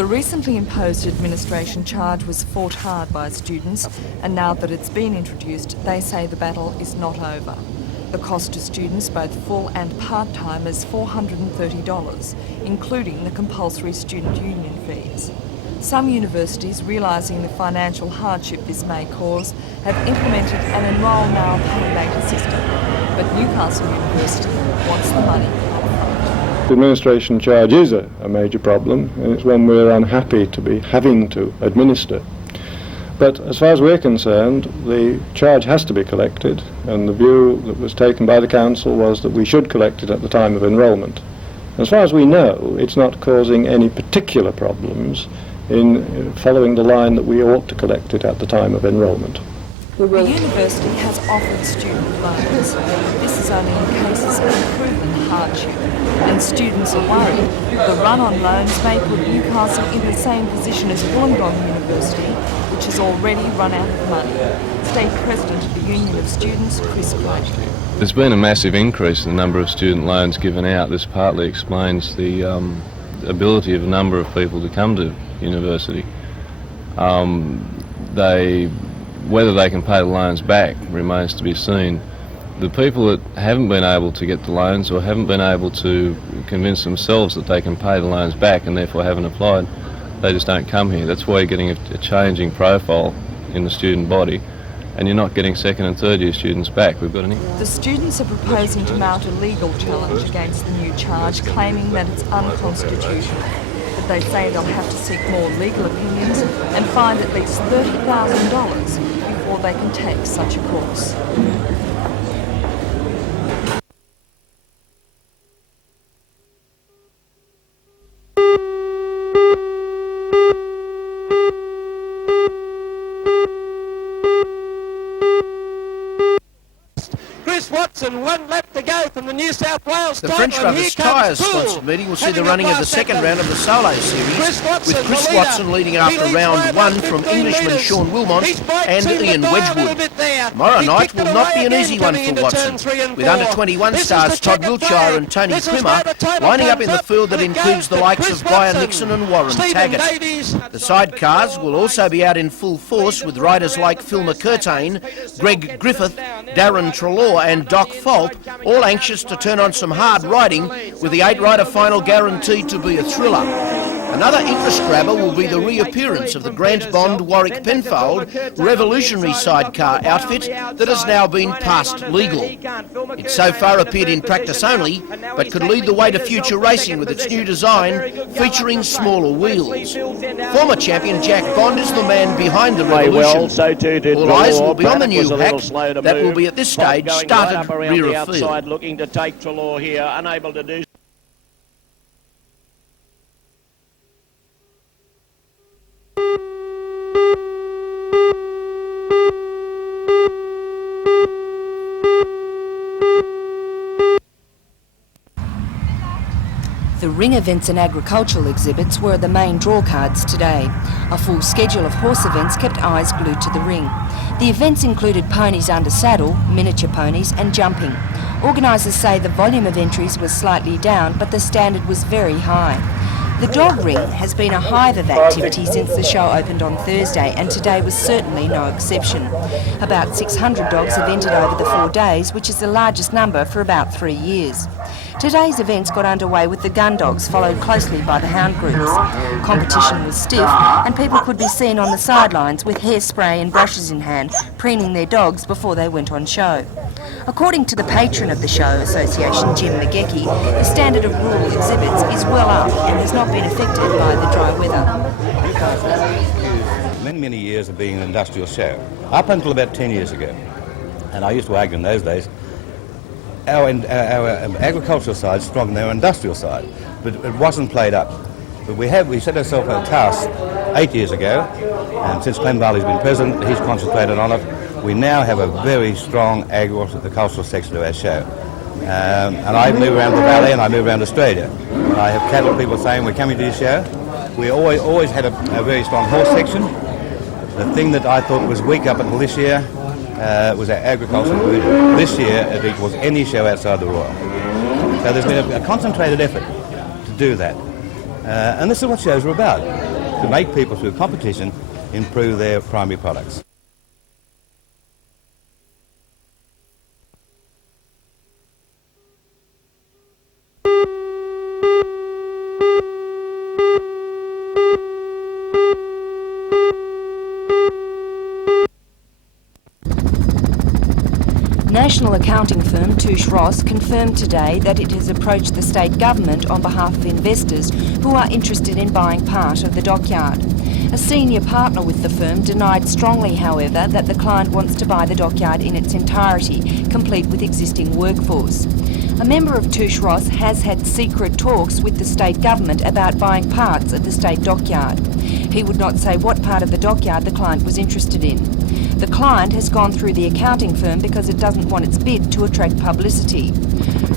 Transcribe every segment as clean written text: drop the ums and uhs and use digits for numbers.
The recently imposed administration charge was fought hard by students, and now that it's been introduced, they say the battle is not over. The cost to students, both full and part-time, is $430, including the compulsory student union fees. Some universities, realising the financial hardship this may cause, have implemented an enrol now, pay later system. But Newcastle University wants the money upfront. The administration charge is a major problem, and it's one we're unhappy to be having to administer. But as far as we're concerned, the charge has to be collected, and the view that was taken by the council was that we should collect it at the time of enrolment. As far as we know, it's not causing any particular problems in following the line that we ought to collect it at the time of enrolment. The university has offered student loans. This is only in cases of proven hardship, and students are worried the run on loans may put Newcastle in the same position as Wollongong University, which has already run out of money. State President of the Union of Students, Chris Strait. There's been a massive increase in the number of student loans given out. This partly explains the ability of a number of people to come to university. Whether they can pay the loans back remains to be seen. The people that haven't been able to get the loans or haven't been able to convince themselves that they can pay the loans back and therefore haven't applied, they just don't come here. That's why you're getting a changing profile in the student body, and you're not getting second and third year students back. We've got The students are proposing to mount a legal challenge against the new charge, claiming that it's unconstitutional. But they say they'll have to seek more legal opinions and find at least $30,000 before they can take such a course. And 1 lap to go from the New South Wales The French Brothers Tyres sponsored meeting will see the running of the second round of the Solo Series, with Chris Watson leading after round 1 from Englishman Sean Wilmot and Ian Wedgwood. Tomorrow night will not be an easy one for Watson, with under-21 stars Todd Wiltshire and Tony Krimmer lining up in the field that includes the likes of Brian Nixon and Warren Taggart. The sidecars will also be out in full force with riders like Phil McCurtain, Greg Griffith, Darren Treloar and Doc Fulp, all anxious to turn on some hard riding, with the 8-rider final guaranteed to be a thriller. Another interest grabber will be the reappearance of the Grant Bond Warwick Penfold revolutionary sidecar outfit that has now been passed legal. It so far appeared in practice only, but could lead the way to future racing with its new design featuring smaller wheels. Former champion Jack Bond is the man behind the revolution. All eyes will be on the new hack that will be at this stage started rear of field. Looking to take Treloar here, unable to do. The ring events and agricultural exhibits were the main draw cards today. A full schedule of horse events kept eyes glued to the ring. The events included ponies under saddle, miniature ponies and jumping. Organisers say the volume of entries was slightly down, but the standard was very high. The dog ring has been a hive of activity since the show opened on Thursday, and today was certainly no exception. About 600 dogs have entered over the 4 days, which is the largest number for about 3 years. Today's events got underway with the gun dogs, followed closely by the hound groups. Competition was stiff, and people could be seen on the sidelines with hairspray and brushes in hand, preening their dogs before they went on show. According to the patron of the show association, Jim McGecky, the standard of rural exhibits is well up and has not been affected by the dry weather. Many years of being an industrial show, up until about 10 years ago, and I used to argue in those days, our agricultural side is stronger than our industrial side, but it wasn't played up. But we set ourselves a task 8 years ago, and since Clem Varley's been president, he's concentrated on it. We now have a very strong agricultural section of our show. And I move around the valley and I move around Australia. And I have cattle people saying we're coming to this show. We always had a very strong horse section. The thing that I thought was weak up until this year was our agricultural division. This year it equals any show outside the Royal. So there's been a concentrated effort to do that. And this is what shows are about. to make people through competition improve their primary products. National accounting firm Torres confirmed today that it has approached the state government on behalf of investors who are interested in buying part of the dockyard. A senior partner with the firm denied strongly, however, that the client wants to buy the dockyard in its entirety, complete with existing workforce. A member of Torres has had secret talks with the state government about buying parts of the state dockyard. He would not say what part of the dockyard the client was interested in. The client has gone through the accounting firm because it doesn't want its bid to attract publicity.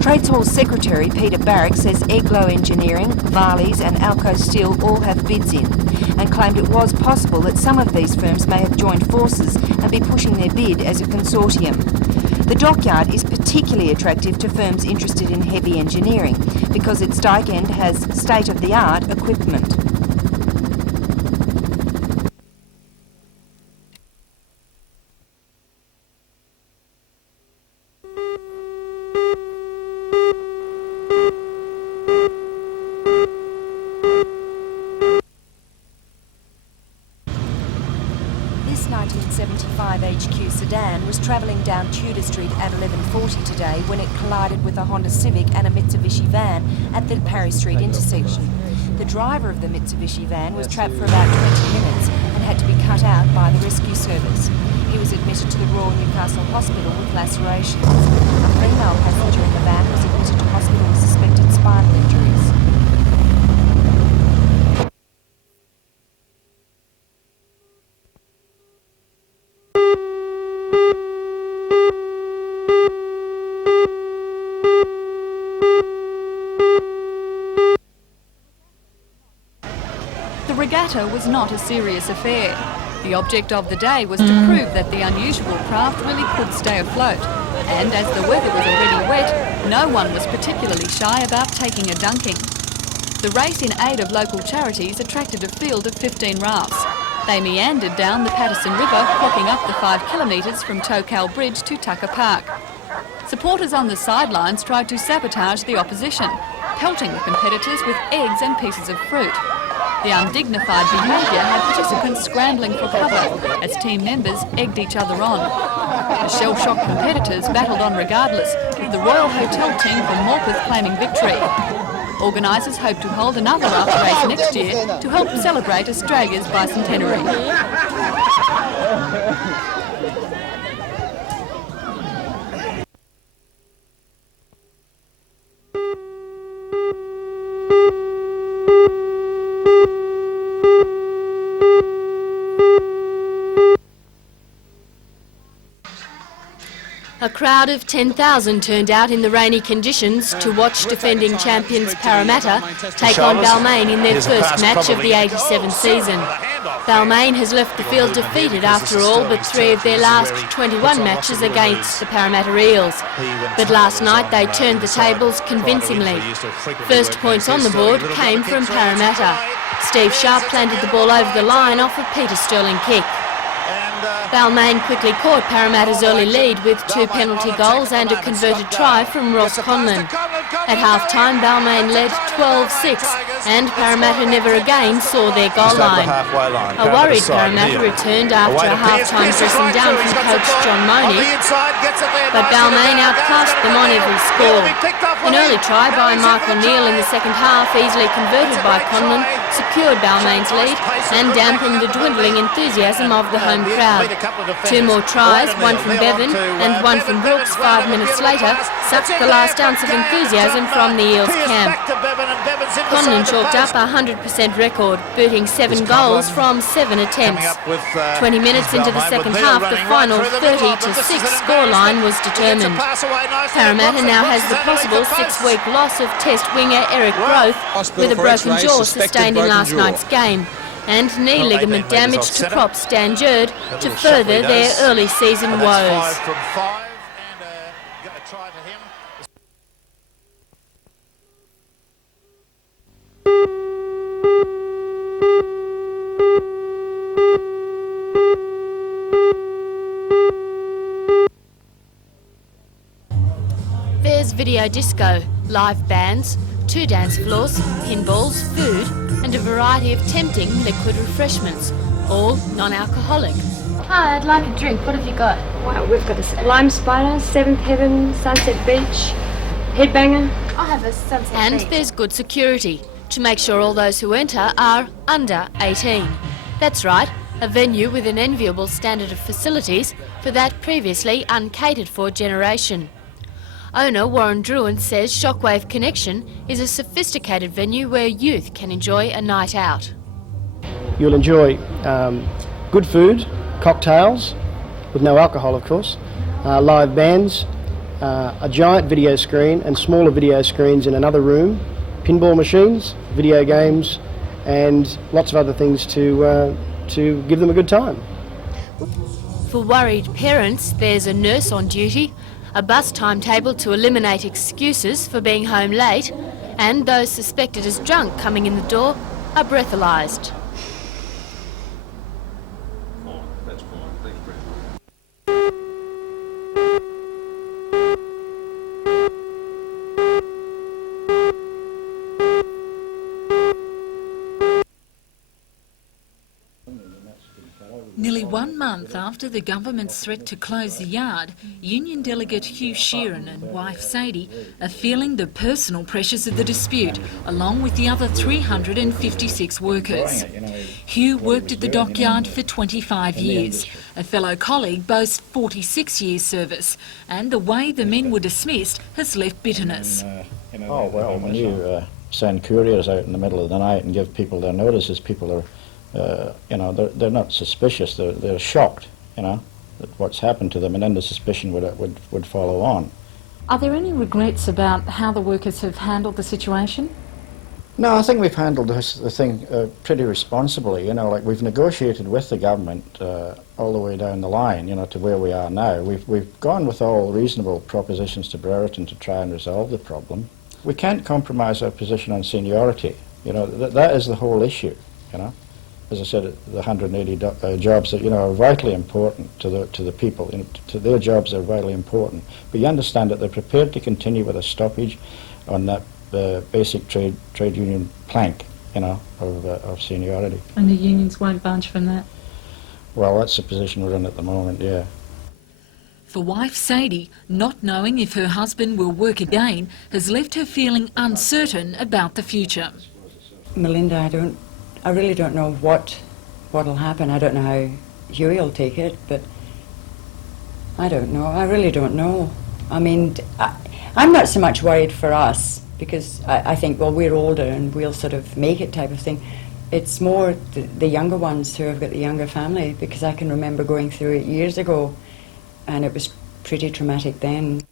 Trades Hall Secretary Peter Barrick says Eglo Engineering, Varley's and Alco Steel all have bids in, and claimed it was possible that some of these firms may have joined forces and be pushing their bid as a consortium. The dockyard is particularly attractive to firms interested in heavy engineering because its dyke end has state-of-the-art equipment. This 1975 HQ sedan was travelling down Tudor Street at 11:40 today when it collided with a Honda Civic and a Mitsubishi van at the Parry Street intersection. The driver of the Mitsubishi van was trapped for about 20 minutes and had to be cut out by the rescue service. He was admitted to the Royal Newcastle Hospital with lacerations. A female passenger in the van was admitted to hospital with suspected spinal injuries. The regatta was not a serious affair. The object of the day was to prove that the unusual craft really could stay afloat. And as the weather was already wet, no one was particularly shy about taking a dunking. The race in aid of local charities attracted a field of 15 rafts. They meandered down the Patterson River, clocking up the 5 kilometres from Tokal Bridge to Tucker Park. Supporters on the sidelines tried to sabotage the opposition, pelting the competitors with eggs and pieces of fruit. The undignified behaviour had participants scrambling for cover as team members egged each other on. The shell-shocked competitors battled on regardless, with the Royal Hotel team from Morpeth claiming victory. Organisers hope to hold another raft race next year to help celebrate Australia's bicentenary. A crowd of 10,000 turned out in the rainy conditions to watch defending champions Parramatta take on Balmain in their first match of the 87 season. Balmain has left the field defeated after all but 3 of their last 21 matches against the Parramatta Eels. But last night they turned the tables convincingly. First points on the board came from Parramatta. Steve Sharp planted the ball over the line off a Peter Sterling kick. Balmain quickly caught Parramatta's early lead with 2 penalty goals and a converted try from Ross Conlon. At half-time, Balmain led 12-6 and Parramatta never again saw their goal line. A worried Parramatta returned after a half-time dressing down from coach John Mooney, but Balmain outclassed them on every score. An early try by Michael Neal in the second half, easily converted by Conlon, secured Balmain's lead and dampened the dwindling enthusiasm of the home crowd. 2 more tries, one from Bevan and one from Brooks 5 minutes later, sucked the last ounce of enthusiasm from the Eels camp. Conlon chalked up a 100% record, booting 7 goals from 7 attempts. 20 minutes into the second half, the final 30-6 scoreline was determined. Parramatta now has the possible 6-week loss of Test winger Eric Groth with a broken jaw sustained in last night's game, and knee ligament damage to prop Stan Jerd to further their early season woes. video disco, live bands, 2 dance floors, pinballs, food and a variety of tempting liquid refreshments, all non-alcoholic. Hi, I'd like a drink. What have you got? Wow, we've got a Lime Spider, Seventh Heaven, Sunset Beach, Headbanger. I'll have a Sunset And Beach. there's good security to make sure all those who enter are under 18. That's right, a venue with an enviable standard of facilities for that previously uncatered for generation. Owner Warren Druin says Shockwave Connection is a sophisticated venue where youth can enjoy a night out. You'll enjoy good food, cocktails, with no alcohol of course, live bands, a giant video screen and smaller video screens in another room, pinball machines, video games and lots of other things to give them a good time. For worried parents, there's a nurse on duty, a bus timetable to eliminate excuses for being home late, and those suspected as drunk coming in the door are breathalyzed. Nearly 1 month after the government's threat to close the yard, Union Delegate Hugh Sheeran and wife Sadie are feeling the personal pressures of the dispute, along with the other 356 workers. Hugh worked at the dockyard for 25 years. A fellow colleague boasts 46 years service, and the way the men were dismissed has left bitterness. Oh well, when you send couriers out in the middle of the night and give people their notices, people are they're not suspicious, they're shocked, at what's happened to them, and then the suspicion would follow on. Are there any regrets about how the workers have handled the situation? No, I think we've handled the thing pretty responsibly, like we've negotiated with the government all the way down the line, to where we are now. We've gone with all reasonable propositions to Brereton to try and resolve the problem. We can't compromise our position on seniority, that is the whole issue, As I said, the 180 jobs that are vitally important to the people. To their jobs, they're vitally important. But you understand that they're prepared to continue with a stoppage on that basic trade union plank, of seniority. And the unions won't budge from that? Well, that's the position we're in at the moment, yeah. For wife Sadie, not knowing if her husband will work again has left her feeling uncertain about the future. Melinda, I really don't know what'll happen. I don't know how Huey will take it, but I don't know. I really don't know. I mean, I'm not so much worried for us, because I think, well, we're older and we'll sort of make it type of thing. It's more the younger ones who have got the younger family, because I can remember going through it years ago and it was pretty traumatic then.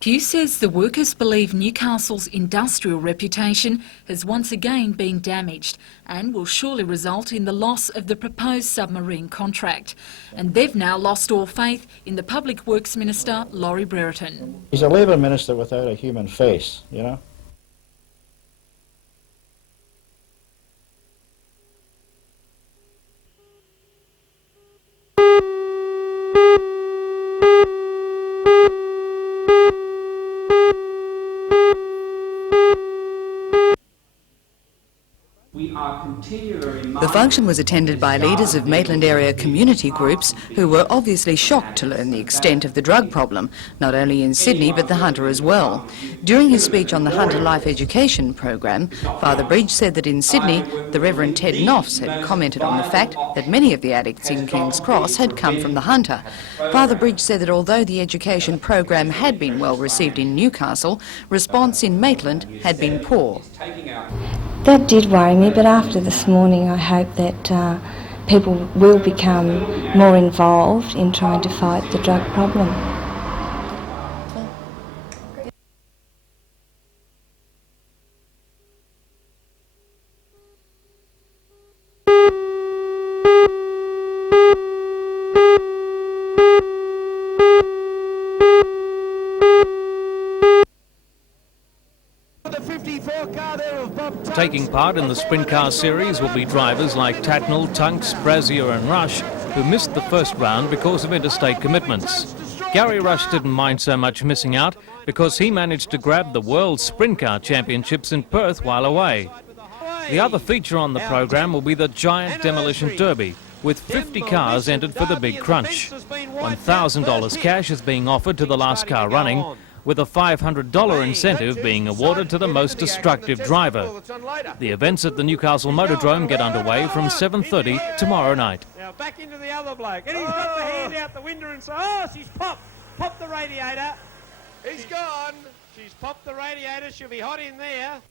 Hugh says the workers believe Newcastle's industrial reputation has once again been damaged and will surely result in the loss of the proposed submarine contract. And they've now lost all faith in the Public Works Minister, Laurie Brereton. He's a Labour minister without a human face, The function was attended by leaders of Maitland area community groups who were obviously shocked to learn the extent of the drug problem, not only in Sydney but the Hunter as well. During his speech on the Hunter Life Education program, Father Bridge said that in Sydney, the Reverend Ted Knopfs had commented on the fact that many of the addicts in King's Cross had come from the Hunter. Father Bridge said that although the education program had been well received in Newcastle, response in Maitland had been poor. That did worry me, but after this morning I hope that people will become more involved in trying to fight the drug problem. Taking part in the sprint car series will be drivers like Tatnall, Tunks, Brazier and Rush, who missed the first round because of interstate commitments. Gary Rush didn't mind so much missing out because he managed to grab the World Sprint Car Championships in Perth while away. The other feature on the program will be the Giant Demolition Derby, with 50 cars entered for the big crunch. $1,000 cash is being offered to the last car running, with a $500 incentive being awarded to the most destructive driver. The events at the Newcastle Motordrome get underway from 7:30 tomorrow night. Now back into the other bloke, and he's got the hand out the window and so, oh, she's popped the radiator. He's gone. She's popped the radiator, she'll be hot in there.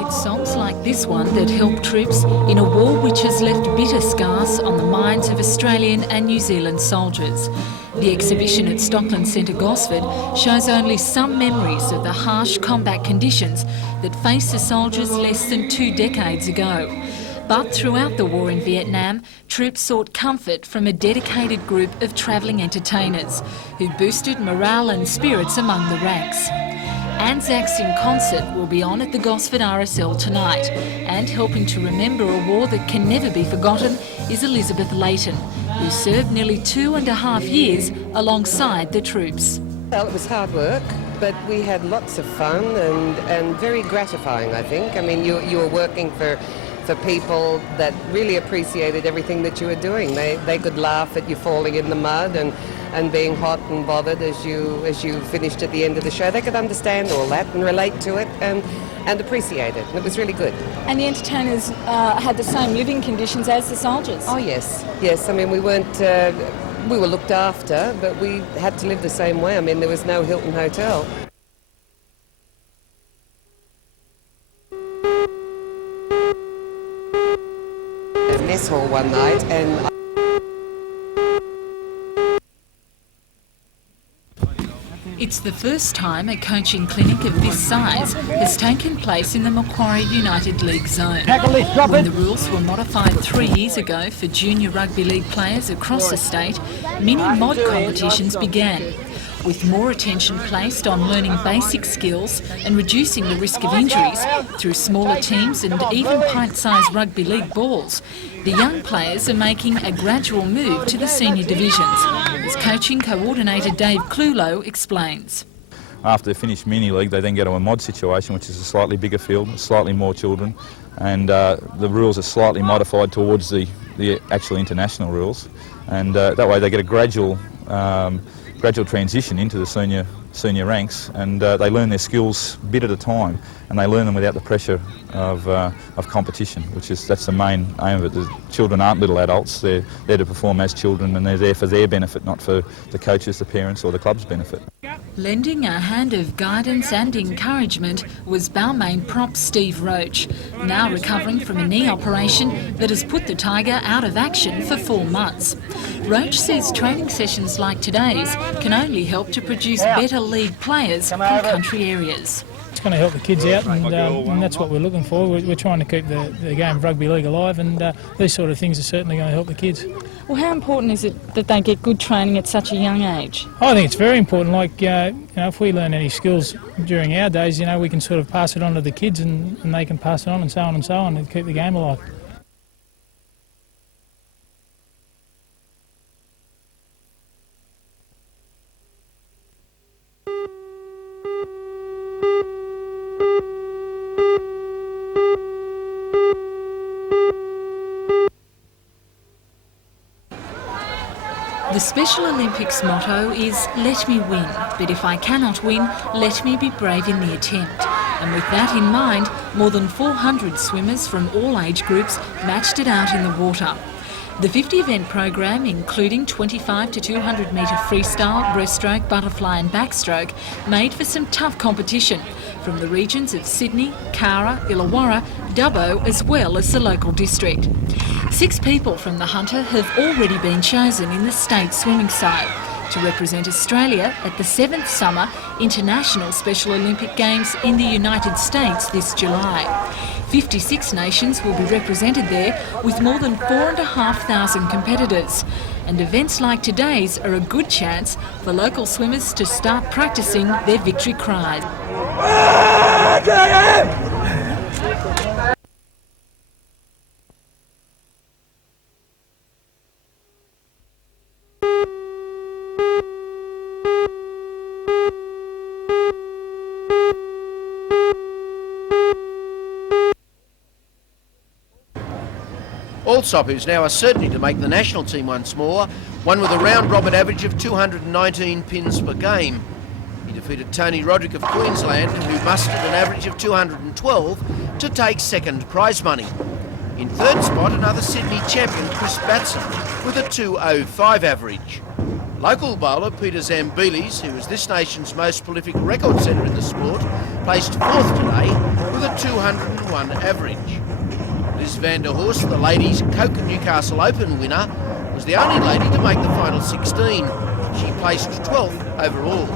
It's songs like this one that help troops in a war which has left bitter scars on the minds of Australian and New Zealand soldiers. The exhibition at Stockland Centre Gosford shows only some memories of the harsh combat conditions that faced the soldiers less than 2 decades ago. But throughout the war in Vietnam, troops sought comfort from a dedicated group of travelling entertainers who boosted morale and spirits among the ranks. Anzacs in Concert will be on at the Gosford RSL tonight, and helping to remember a war that can never be forgotten is Elizabeth Layton, who served nearly 2.5 years alongside the troops. Well, it was hard work, but we had lots of fun and very gratifying, I think. I mean, you were working for people that really appreciated everything that you were doing. They could laugh at you falling in the mud and being hot and bothered as you finished at the end of the show. They could understand all that and relate to it and appreciate it. And it was really good. And the entertainers had the same living conditions as the soldiers? Oh yes, yes. I mean, we were looked after, but we had to live the same way. I mean, there was no Hilton Hotel. Mess hall one night, and it's the first time a coaching clinic of this size has taken place in the Macquarie United League zone. When the rules were modified 3 years ago for junior rugby league players across the state, mini-mod competitions began, with more attention placed on learning basic skills and reducing the risk of injuries through smaller teams and even pint-sized rugby league balls. The young players are making a gradual move to the senior divisions, as coaching coordinator Dave Clulow explains. After they finish mini-league, they then go to a mod situation, which is a slightly bigger field, slightly more children, and the rules are slightly modified towards the actual international rules, and that way they get a gradual transition into the senior ranks, and they learn their skills bit at a time, and they learn them without the pressure of competition, that's the main aim of it. The children aren't little adults, they're there to perform as children, and they're there for their benefit, not for the coaches, the parents or the club's benefit. Lending a hand of guidance and encouragement was Balmain prop Steve Roach, now recovering from a knee operation that has put the Tiger out of action for 4 months. Roach says training sessions like today's can only help to produce better league players from country areas. It's going to help the kids out, and that's what we're looking for. We're trying to keep the game of rugby league alive, and these sort of things are certainly going to help the kids. Well, how important is it that they get good training at such a young age? I think it's very important. Like, if we learn any skills during our days, we can sort of pass it on to the kids, and they can pass it on, and so on, and keep the game alive. The Special Olympics motto is "Let me win, but if I cannot win, let me be brave in the attempt." And with that in mind, more than 400 swimmers from all age groups matched it out in the water. The 50-event program, including 25 to 200 metre freestyle, breaststroke, butterfly and backstroke, made for some tough competition from the regions of Sydney, Cara, Illawarra, Dubbo, as well as the local district. 6 people from the Hunter have already been chosen in the state swimming side to represent Australia at the 7th Summer International Special Olympic Games in the United States this July. 56 nations will be represented there with more than 4,500 competitors. And events like today's are a good chance for local swimmers to start practising their victory cries. Alsop, who's now a certainty to make the national team once more, won with a round-robin average of 219 pins per game. He defeated Tony Roderick of Queensland, who mustered an average of 212 to take second prize money. In third spot, another Sydney champion, Chris Batson, with a 205 average. Local bowler Peter Zambilis, who is this nation's most prolific record setter in the sport, placed fourth today with a 201 average. Liz van der Horst, the ladies' Coke Newcastle Open winner, was the only lady to make the final 16. She placed 12th overall.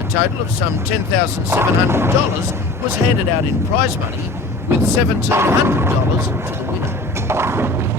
A total of some $10,700 was handed out in prize money, with $1,700 to the winner.